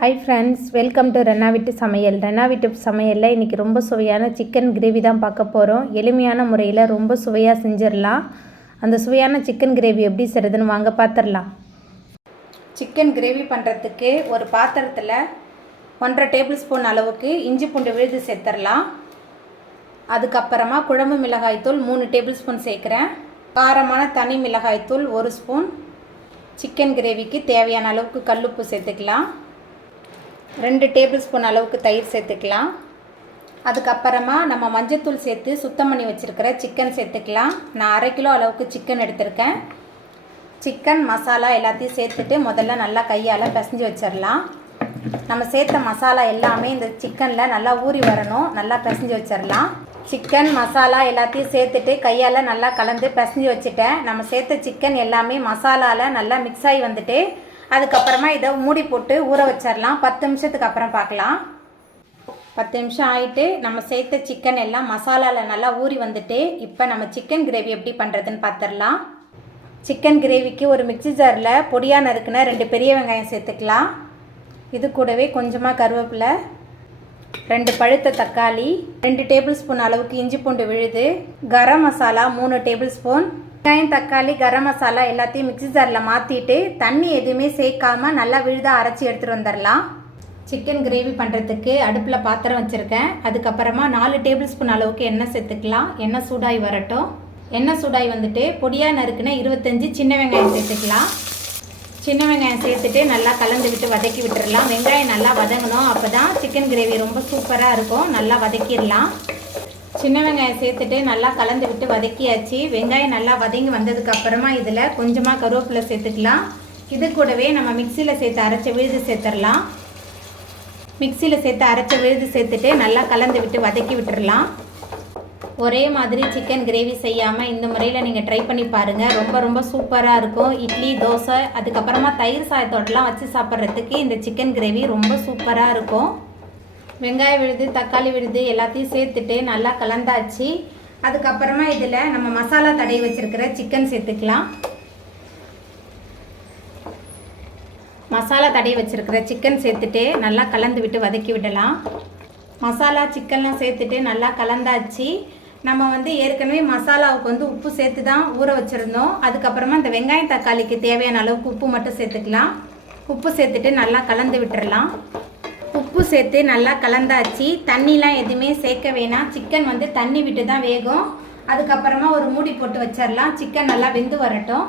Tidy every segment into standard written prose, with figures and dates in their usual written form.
Hi friends, welcome to Renna வீட்டு சமையல். ரென்னா வீட்டு சமையலில் இன்றைக்கி ரொம்ப சுவையான சிக்கன் கிரேவி தான் பார்க்க போகிறோம். எளிமையான முறையில் ரொம்ப சுவையாக செஞ்சிடலாம். அந்த சுவையான சிக்கன் கிரேவி எப்படி செய்கிறதுன்னு வாங்க பார்த்துடலாம். சிக்கன் கிரேவி பண்ணுறதுக்கு ஒரு பாத்திரத்தில் 1.5 டேபிள் ஸ்பூன் அளவுக்கு இஞ்சி பூண்டு விழுது சேர்த்துடலாம். அதுக்கப்புறமா குழம்பு மிளகாய்த்தூள் 3 டேபிள் ஸ்பூன் சேர்க்குறேன். காரமான தனி மிளகாய்த்தூள் 1 ஸ்பூன். சிக்கன் கிரேவிக்கு தேவையான அளவுக்கு கல்லுப்பு சேர்த்துக்கலாம். 2 டேபிள் ஸ்பூன் அளவுக்கு தயிர் சேர்த்துக்கலாம். அதுக்கப்புறமா நம்ம மஞ்சத்தூள் சேர்த்து சுத்தம் பண்ணி வச்சுருக்கிற சிக்கன் சேர்த்துக்கலாம். நான் 1/2 கிலோ அளவுக்கு சிக்கன் எடுத்திருக்கேன். சிக்கன் மசாலா எல்லாத்தையும் சேர்த்துட்டு முதல்ல நல்லா கையால் பிசைஞ்சு வச்சிடலாம். நம்ம சேர்த்த மசாலா எல்லாமே இந்த சிக்கனில் நல்லா ஊறி வரணும். நல்லா பிசைஞ்சு வச்சிடலாம். சிக்கன் மசாலா எல்லாத்தையும் சேர்த்துட்டு கையால் நல்லா கலந்து பிசைஞ்சு வச்சுட்டேன். நம்ம சேர்த்த சிக்கன் எல்லாமே மசாலாவில் நல்லா மிக்ஸ் ஆகி வந்துட்டு அதுக்கப்புறமா இதை மூடி போட்டு ஊற வச்சிடலாம். 10 நிமிஷத்துக்கு அப்புறம் பார்க்கலாம். 10 நிமிஷம் ஆகிட்டு நம்ம சேர்த்த சிக்கன் எல்லாம் மசாலாவில் நல்லா ஊறி வந்துட்டு இப்போ நம்ம சிக்கன் கிரேவி எப்படி பண்ணுறதுன்னு பார்த்துடலாம். சிக்கன் கிரேவிக்கு ஒரு மிக்ஸி ஜாரில் பொடியாக நறுக்குன 2 பெரிய வெங்காயம் சேர்த்துக்கலாம். இது கூடவே கொஞ்சமாக கருவேப்பிலை, 2 பழுத்த தக்காளி, 2 டேபிள் ஸ்பூன் அளவுக்கு இஞ்சி பூண்டு விழுது, கரம் மசாலா 3 டேபிள் ஸ்பூன். வெங்காயம், தக்காளி, கரம் மசாலா எல்லாத்தையும் மிக்ஸி ஜாரில் மாற்றிட்டு தண்ணி எதுவுமே சேர்க்காம நல்லா விழுதாக அரைச்சி எடுத்துகிட்டு வந்துடலாம். சிக்கன் கிரேவி பண்ணுறதுக்கு அடுப்பில் பாத்திரம் வச்சுருக்கேன். அதுக்கப்புறமா 4 டேபிள் ஸ்பூன் அளவுக்கு எண்ணெய் சேர்த்துக்கலாம். எண்ணெய் சூடாகி வரட்டும். எண்ணெய் சூடாகி வந்துட்டு பொடியாக நறுக்குன 25 சின்ன வெங்காயம் சேர்த்துக்கலாம். சின்ன வெங்காயம் சேர்த்துட்டு நல்லா கலந்து விட்டு வதக்கி விட்டுடலாம். வெங்காயம் நல்லா வதங்கணும். அப்போ தான் சிக்கன் கிரேவி ரொம்ப சூப்பராக இருக்கும். நல்லா வதக்கிடலாம். சின்ன வெங்காயம் சேர்த்துட்டு நல்லா கலந்து விட்டு வதக்கியாச்சு. வெங்காயம் நல்லா வதங்கி வந்ததுக்கப்புறமா இதில் கொஞ்சமாக கருவேப்பிலை சேர்த்துக்கலாம். இது கூடவே நம்ம மிக்சியில் சேர்த்து அரைச்ச விழுது சேர்த்துடலாம். மிக்சியில் சேர்த்து அரைச்ச விழுது சேர்த்துட்டு நல்லா கலந்து விட்டு வதக்கி விட்டுடலாம். ஒரே மாதிரி சிக்கன் கிரேவி செய்யாமல் இந்த முறையில் நீங்கள் ட்ரை பண்ணி பாருங்கள். ரொம்ப சூப்பராக இருக்கும். இட்லி, தோசை, அதுக்கப்புறமா தயிர் சாதத்தோடலாம் வச்சு சாப்பிட்றதுக்கு இந்த சிக்கன் கிரேவி ரொம்ப சூப்பராக இருக்கும். வெங்காய விழுது, தக்காளி விழுது எல்லாத்தையும் சேர்த்துட்டு நல்லா கலந்தாச்சு. அதுக்கப்புறமா இதில் நம்ம மசாலா தடவி வச்சுருக்கிற சிக்கன் சேர்த்துக்கலாம். மசாலா தடவி வச்சுருக்கிற சிக்கன் சேர்த்துட்டு நல்லா கலந்து விட்டு வதக்கி விடலாம். மசாலா சிக்கன்லாம் சேர்த்துட்டு நல்லா கலந்தாச்சு. நம்ம ஏற்கனவே மசாலாவுக்கு உப்பு சேர்த்து தான் ஊற வச்சுருந்தோம். அதுக்கப்புறமா இந்த வெங்காயம் தக்காளிக்கு தேவையான அளவுக்கு உப்பு மட்டும் சேர்த்துக்கலாம். உப்பு சேர்த்துட்டு நல்லா கலந்து விட்டுடலாம். உப்பு சேர்த்து நல்லா கலந்தாச்சு. தண்ணிலாம் எதுவுமே சேர்க்க வேணாம். சிக்கன் தண்ணி விட்டு தான் வேகும். அதுக்கப்புறமா ஒரு மூடி போட்டு வச்சிடலாம். சிக்கன் நல்லா வெந்து வரட்டும்.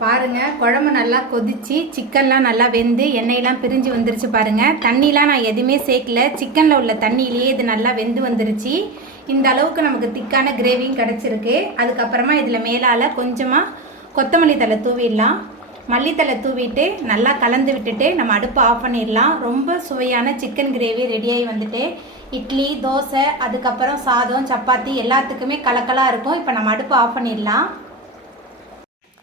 பாருங்கள், குழம்பு நல்லா கொதிச்சு சிக்கன்லாம் நல்லா வெந்து எண்ணெயெல்லாம் பிரிஞ்சு வந்துருச்சு. பாருங்கள், தண்ணிலாம் நான் எதுவுமே சேர்க்கல. சிக்கனில் உள்ள தண்ணியிலேயே இது நல்லா வெந்து வந்துருச்சு. இந்த அளவுக்கு நமக்கு திக்கான கிரேவியும் கிடச்சிருக்கு. அதுக்கப்புறமா இதில் மேலால் கொஞ்சமாக கொத்தமல்லி தழை தூவிடலாம். மல்லித்தழை தூவிட்டு நல்லா கலந்து விட்டுட்டு நம்ம அடுப்பு ஆஃப் பண்ணிடலாம். ரொம்ப சுவையான சிக்கன் கிரேவி ரெடியாகி வந்துட்டு இட்லி, தோசை, அதுக்கப்புறம் சாதம், சப்பாத்தி எல்லாத்துக்குமே கலக்கலாக இருக்கும். இப்போ நம்ம அடுப்பு ஆஃப் பண்ணிடலாம்.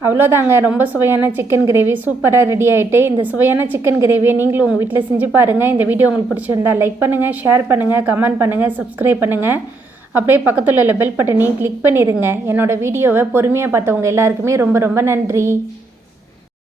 அவ்வளோதாங்க, ரொம்ப சுவையான சிக்கன் கிரேவி சூப்பராக ரெடி ஆகிட்டு. இந்த சுவையான சிக்கன் கிரேவியை நீங்களும் உங்கள் வீட்டில் செஞ்சு பாருங்கள். இந்த வீடியோ உங்களுக்கு பிடிச்சிருந்தா லைக் பண்ணுங்கள், ஷேர் பண்ணுங்கள், கமெண்ட் பண்ணுங்கள், சப்ஸ்கிரைப் பண்ணுங்கள். அப்படியே பக்கத்தில் உள்ள பெல் பட்டனையும் கிளிக் பண்ணிடுங்க. என்னோடய வீடியோவை பொறுமையாக பார்த்தவங்க எல்லாருக்குமே ரொம்ப நன்றி.